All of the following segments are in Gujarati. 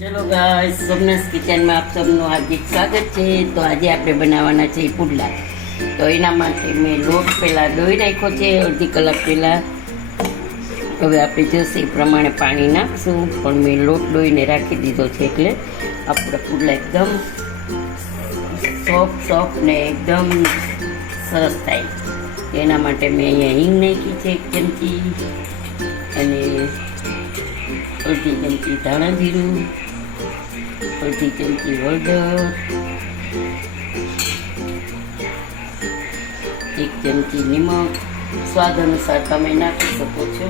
ચલો ગાઈસ, સોમનાથ કિચનમાં આપ સૌનું હાર્દિક સ્વાગત છે। તો આજે આપણે બનાવવાના છે પુડલા। તો એના માટે મેં લોટ પહેલાં દોઈ રાખ્યો છે અડધી કલાક પહેલાં। હવે આપણે જોશે એ પ્રમાણે પાણી નાખશું, પણ મેં લોટ દોઈને રાખી દીધો છે એટલે આપણા પુડલા એકદમ સોફ્ટ ને એકદમ સરસ થાય। એના માટે મેં અહીંયા હિંગ નાખી છે 1 ચમચી, અને અડધી ચમચી ધાણા જીરું, અડધી ચમચી હળદર, 1 ચમચી નિમક, સ્વાદ અનુસાર તમે નાખી શકો છો।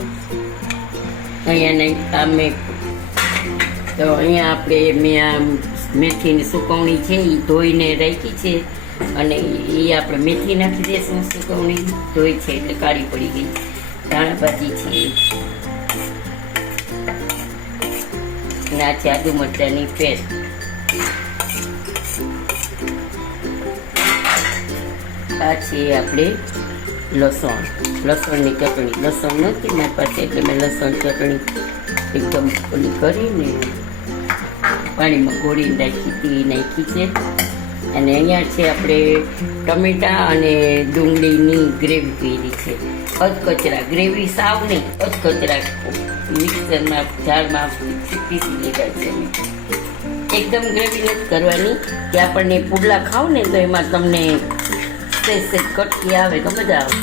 અહીંયા મેં આ મેથીની સુકવણી છે એ ધોઈને રાખી છે, અને એ આપણે મેથી નાખી દઈશું। સુકવણી ધોઈ છે એટલે કાળી પડી ગઈ। ધાણા ભાજી છે, આ છે આદુ મરચાંની પેસ્ટ, આ છે આપણે લસણની ચટણી। લસણ નથી મારી પાસે એટલે મેં લસણ ચટણી એકદમ ઓલી કરીને પાણીમાં ઘોળીને નાખી છે। અને અહીંયા છે આપણે ટમેટા અને ડુંગળીની ગ્રેવી કરી છે, અધકચરા ગ્રેવી, સાવ નહીં, અધકચરા મિક્સરમાં જારમાં પીસી લીધા છે। એકદમ ગ્રેવી નથી કરવાની, કે આપણને પુડલા ખાવ ને તો એમાં તમને સેજ કટકી આવે તો મજા આવશે।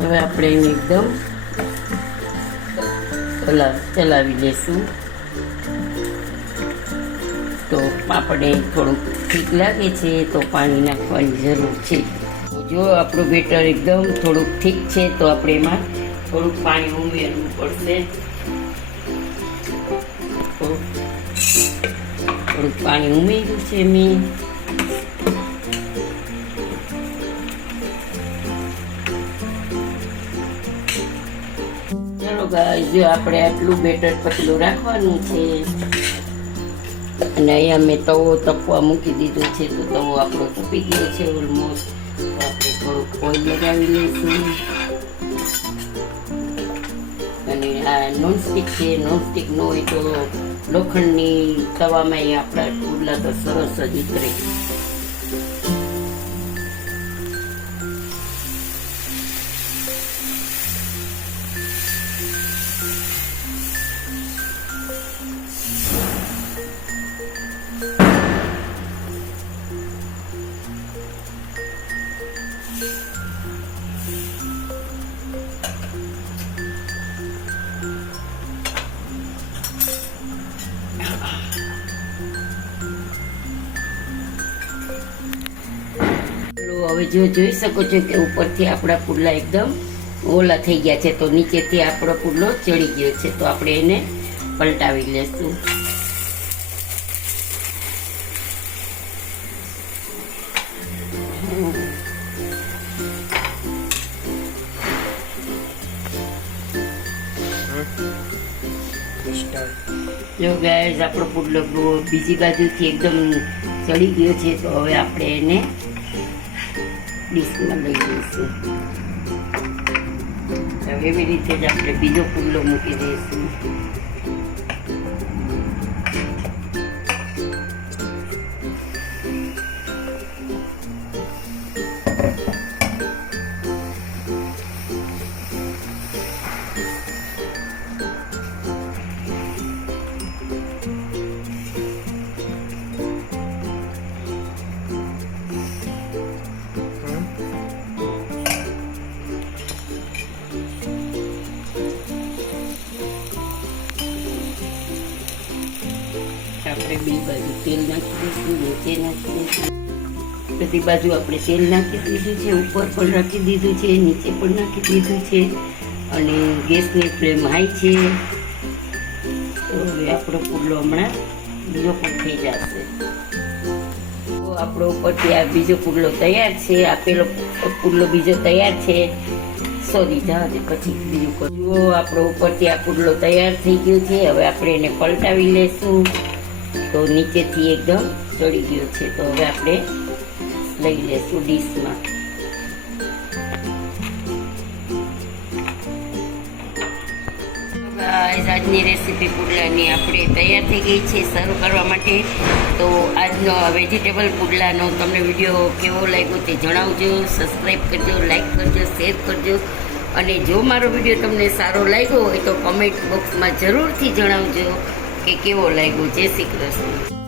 હવે આપણે એને એકદમ ચલાવી લેશું। તો આપણે થોડુંક ઠીક લાગે છે તો પાણી નાખવાની જરૂર છે। જો આપણું બેટર એકદમ થોડુંક ઠીક છે તો આપણે એમાં થોડુંક પાણી ઉમેરવું પડશે। થોડુંક પાણી ઉમેર્યું છે મેં। ચલો ગાઈસ, જો આપણે આટલું બેટર પતલું રાખવાનું છે, અને અહીંયા મેં તવો તપવા મૂકી દીધો છે। તો તવો આપણો તપી ગયો છે ઓલમોસ્ટ। તો આપણે થોડુંક ઓઇલ લગાવી લઈશું। અને આ નોનસ્ટિક છે, નોનસ્ટિક ન હોય તો લોખંડની તવામાં આપણા પુડલા તો સરસ જ ઉતરે। હવે જોઈ શકો છો કે ઉપરથી આપણા પુડલા એકદમ ઓલા થઈ ગયા છે, તો નીચેથી આપણો પુડલો ચડી ગયો છે। તો આપણે એને પલટાવી લેશું। જો ગાઈસ, આપણો પુડલો બીજી બાજુથી એકદમ ચડી ગયો છે, તો હવે આપણે એને ડીશમાં લઈ લઈશું। એવી રીતે જ આપણે બીજો પુડલો મૂકી દઈશું। આપણે બે બાજુ તેલ નાખી દઈશું, નીચે નાખી દઈશું। બધી બાજુ આપણે તેલ નાખી દીધું છે, ઉપર પણ રાખી દીધું છે, નીચે પણ નાખી દીધું છે, અને ગેસની ફ્લેમ હાઈ છે। તો હવે આપણો પુડલો હમણાં બીજો પણ થઈ જશે। તો આપણો ઉપરથી આ બીજો પુડલો તૈયાર છે। આ પેલો પુડલો બીજો તૈયાર છે, સોરી જહાજે પછી બીજું કરું। જો આપણો ઉપરથી આ પુડલો તૈયાર થઈ ગયો છે। હવે આપણે એને પલટાવી લેશું। તો નીચેથી એકદમ ચડી ગયો છે, તો હવે આપણે લઈ લેશું ડીશમાં। ગાઈઝ આજની રેસીપી પુડલાની આપણે તૈયાર થઈ ગઈ છે સર્વ કરવા માટે. તો આજનો વેજીટેબલ પુડલાનો તમને વિડીયો કેવો લાગ્યો તે જણાવજો. સબસ્ક્રાઈબ કરજો, લાઈક કરજો, શેર કરજો. અને જો મારો વિડીયો તમને સારો લાગ્યો હોય તો કમેન્ટ બોક્સમાં જરૂરથી જણાવજો કે કેવો લાગ્યો. જય શ્રી કૃષ્ણ.